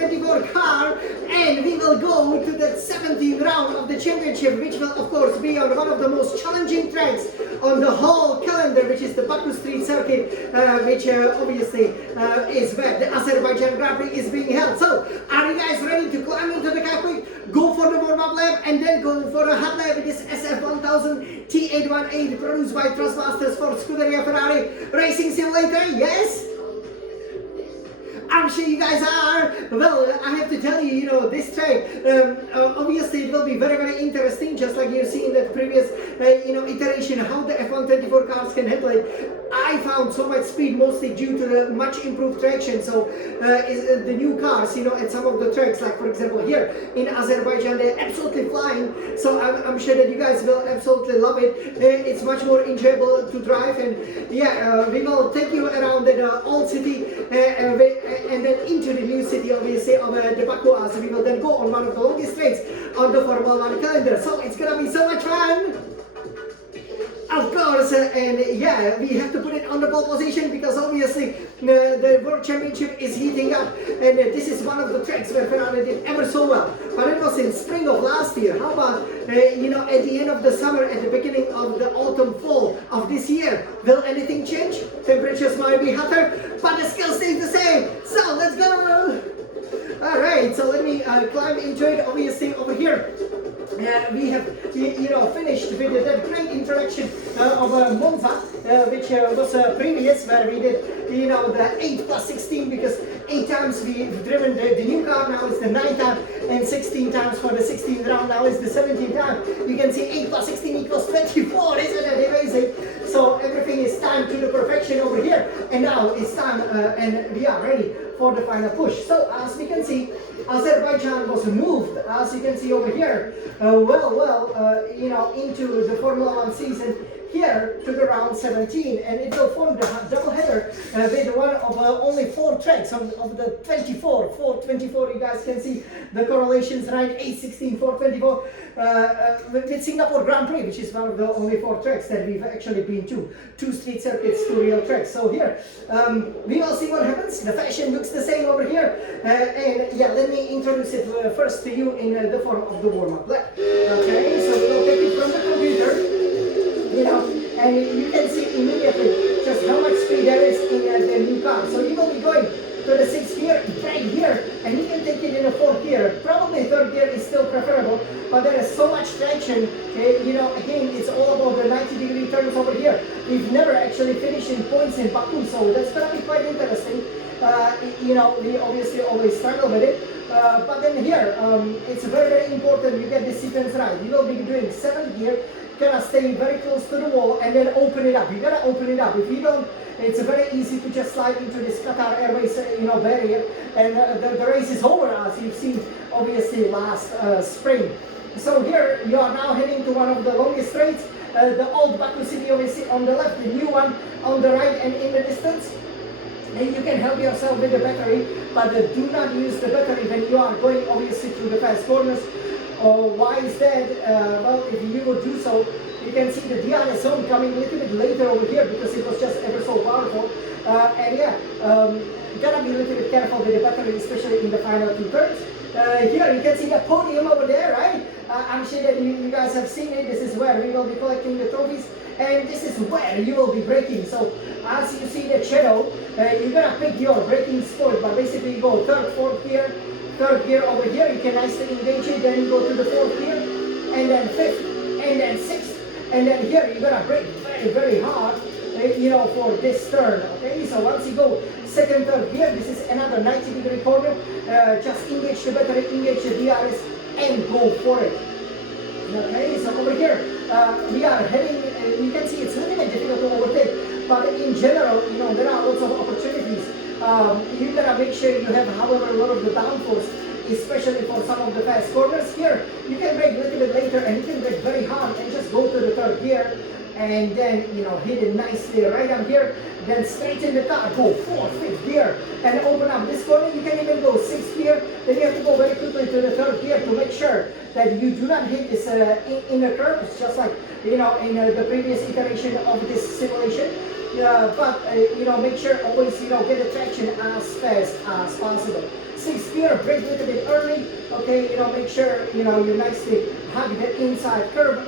2024 car, and we will go to the 17th round of the championship, which will of course be on one of the most challenging tracks on the whole calendar, which is the Baku Street Circuit, which obviously is where the Azerbaijan Grand Prix is being held. So, are you guys ready to climb into the car quick, go for the warm-up lap, and then go for a hot lap with this SF1000 T818 produced by Trustmasters for Scuderia Ferrari Racing Simulator? Yes? I'm sure you guys are. Well, I have to tell you, this track, obviously it will be very, very interesting, just like you've seen that previous, iteration, how the F124 cars can handle it. I found so much speed mostly due to the much improved traction. So the new cars, at some of the tracks, like for example here in Azerbaijan, they're absolutely flying. So I'm sure that you guys will absolutely love it. It's much more enjoyable to drive, and yeah, we will take you around the old city and then into the new city, obviously, of the Baku. So we will then go on one of the longest straights on the Formula 1 calendar. So it's gonna be so much fun! Of course, and yeah, we have to put it on the pole position because obviously the World Championship is heating up, and this is one of the tracks where Ferrari did ever so well. But it was in spring of last year. How about, at the end of the summer, at the beginning of the autumn, fall of this year? Will anything change? Temperatures might be hotter, but the skill stays the same. So let's go! Alright, so let me climb into it, obviously over here. We have, finished with that great introduction of Monza, which was previous, where we did, the 8 plus 16, because 8 times we've driven the new car, now it's the 9th time, and 16 times for the 16th round, now it's the 17th time. You can see 8 plus 16 equals 24, isn't it amazing? So everything is timed to the perfection over here, and now it's time, and we are ready for the final push. So as we can see, Azerbaijan was moved, as you can see over here, into the Formula 1 season here to the round 17, and it will form the double header with one of only 4 tracks of the 424. You guys can see the correlations, right? 8, 16, 424 with Singapore Grand Prix, which is one of the only 4 tracks that we've actually been to. 2 street circuits, 2 real tracks. So here, we will see what happens. The fashion looks the same over here, and yeah, let me introduce it first to you in the form of the warm-up lap. Okay, so we'll take it from the computer. And you can see immediately just how much speed there is in the new car. So you will be going to the 6th gear right here, and you can take it in a 4th gear. Probably 3rd gear is still preferable, but there is so much traction. Again, it's all about the 90-degree turns over here. We've never actually finished in points in Baku, so that's going to be quite interesting. We obviously always struggle with it. But then here, it's very, very important you get the sequence right. You will be doing 7th gear, gonna stay very close to the wall and then open it up. You gotta open it up. If you don't, it's very easy to just slide into this Qatar Airways barrier, and the race is over, as you've seen obviously last spring. So here you are now heading to one of the longest straights, the old Baku City obviously on the left, the new one on the right, and in the distance. And you can help yourself with the battery, but do not use the battery when you are going obviously through the fast corners. Why is that? Well, if you would do so, you can see the DRS zone coming a little bit later over here because it was just ever so powerful. And yeah, gotta be a little bit careful with the battery, especially in the final 2 turns. Here you can see the podium over there, right? I'm sure that you guys have seen it. This is where we will be collecting the trophies, and this is where you will be braking. So as you see the shadow, you're gonna pick your braking sport, but basically you go 3rd, 4th gear, 3rd gear over here, you can nicely engage it, then you go to the 4th gear, and then 5th, and then 6th, and then here you're gonna brake very, very hard, for this turn, okay? So once you go 2nd, 3rd gear, this is another 90-degree corner, just engage the battery, engage the DRS, and go for it. Okay, so over here, we are heading, you can see it's a little bit difficult to overtake, but in general, there are lots of opportunities. You gotta make sure you have, however, a lot of the downforce, especially for some of the fast corners. Here, you can brake a little bit later, and you can brake very hard and just go to the 3rd gear, and then, hit it nicely right on here, then straighten the car, go 4th, 5th gear, and open up this corner. You can even go 6th gear, then you have to go very quickly to the 3rd gear to make sure that you do not hit this inner curve. It's just like, in the previous iteration of this simulation. But make sure always get the traction as fast as possible. Sixth gear, brake a little bit early. Okay, make sure you nicely hug the inside curb.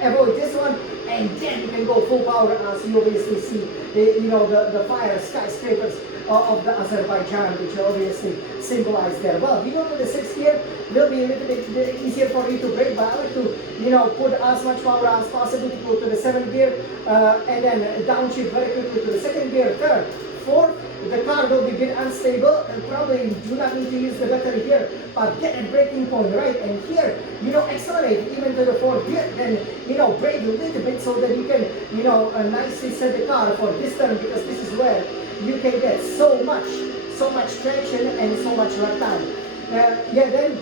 Avoid this one, and then you can go full power as you obviously see. The fire skyscrapers of the Azerbaijan, which obviously symbolize there. Well, you go to the sixth gear, will be a little bit easier for you to brake, but I like to put as much power as possible to go to the seventh gear, and then downshift very quickly to the second gear, third, fourth. The car will be a bit unstable and probably do not need to use the battery here, but get a braking point right, and here accelerate even to the fourth gear, then brake a little bit so that you can nicely set the car for this turn, because this is where you can get so much traction and so much lap time. Then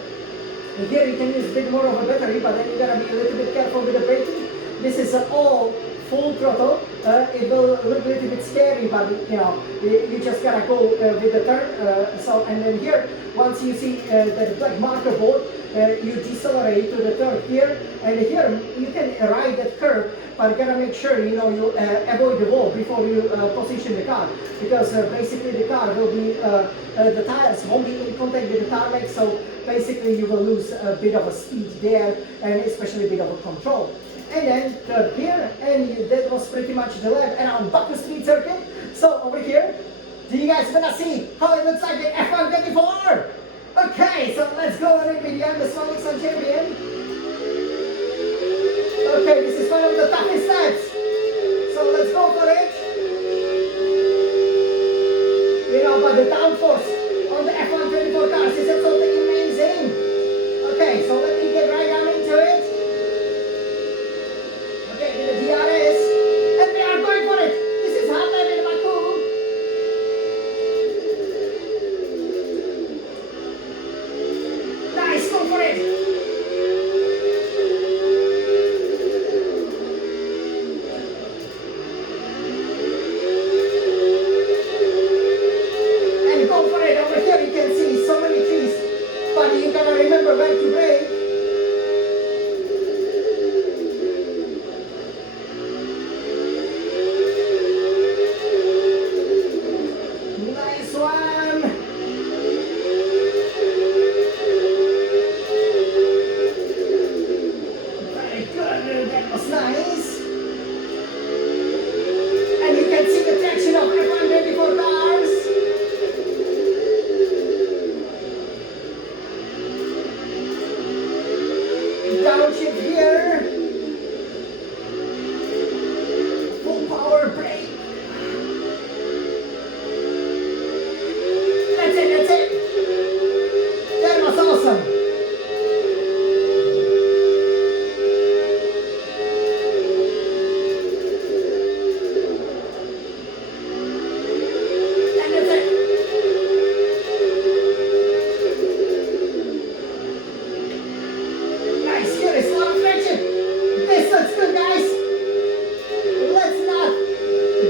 here you can use a bit more of a battery, but then you gotta be a little bit careful with the braking. This is all full throttle. It will look a little bit scary, but you just gotta go with the turn. And then here, once you see the black marker board, you decelerate to the third gear, and here you can ride that curve, but you gotta make sure you avoid the wall before you position the car, because basically the car will be the tires won't be in contact with the tarmac, so basically you will lose a bit of a speed there, and especially a bit of a control. And then third gear, and that was pretty much the lap around Baku Street Circuit. So over here, do you guys wanna see how it looks like the F124? Okay, so let's go on it with the Solid Sun champion. Okay, this is one of the toughest laps. So let's go for it. But the downforce on the F124 cars is absolutely amazing. Okay, so let me get right down into it. Okay, the DRS, and they are going for it. This is hard lap in Baku. Nice, go for it. And go for it. Over here you can see so many trees, but you gotta remember where to brake. Nice one. Very good. That was nice. And you can see the traction of F124 cars. Downshift here. Full power brake. That's it. That was awesome. And that's it. Nice, here is a lot of traction. This looks good, guys. Let's not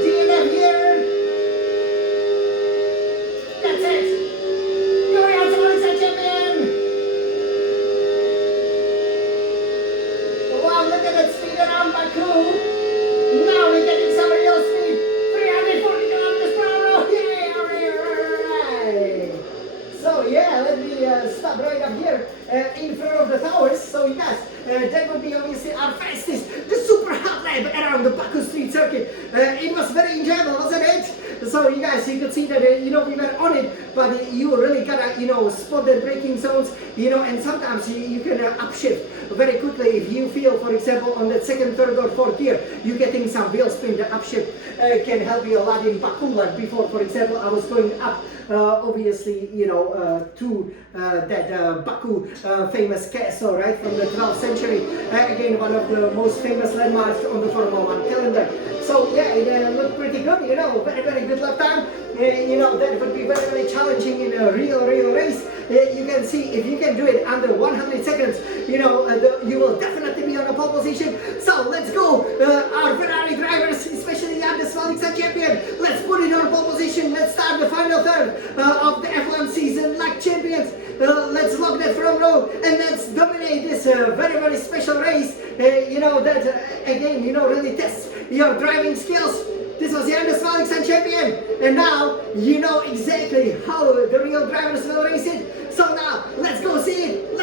DNF here. That's it. Going out to Malaysia champion. Wow, look at that speed around Baku. Now we're getting some real speed. 340 kilometers per hour. Yay, alright. So yeah, let me stop right up here in front of the towers. So you guys, that would be obviously our fastest, the super hot lap around the Baku Street Circuit. It was very enjoyable, wasn't it? So you guys, you could see that we were on it, but you really gotta spot the braking zones, and sometimes you can upshift very quickly if you feel, for example, on that second, third, or fourth gear, you're getting some wheel spin. The upshift can help you a lot in Baku. Like before, for example, I was going up, obviously, to that Baku famous castle, right, from the 12th century. Again, one of the most famous landmarks on the Formula 1 calendar. So yeah, it looked pretty good, very, very good lap time. That would be very, very challenging in a real race. You can see if you can do it under 100 seconds, you will definitely be on a pole position. So let's go, our Ferrari drivers, especially the Solid champion. Let's put it on pole position. Let's start the final third of the F1 season like champions. Let's lock that front row and let's dominate this very, very special race. That again, really tests your driving skills. This was your Azerbaijan champion, and now you know exactly how the real drivers will race it. So now let's go see it.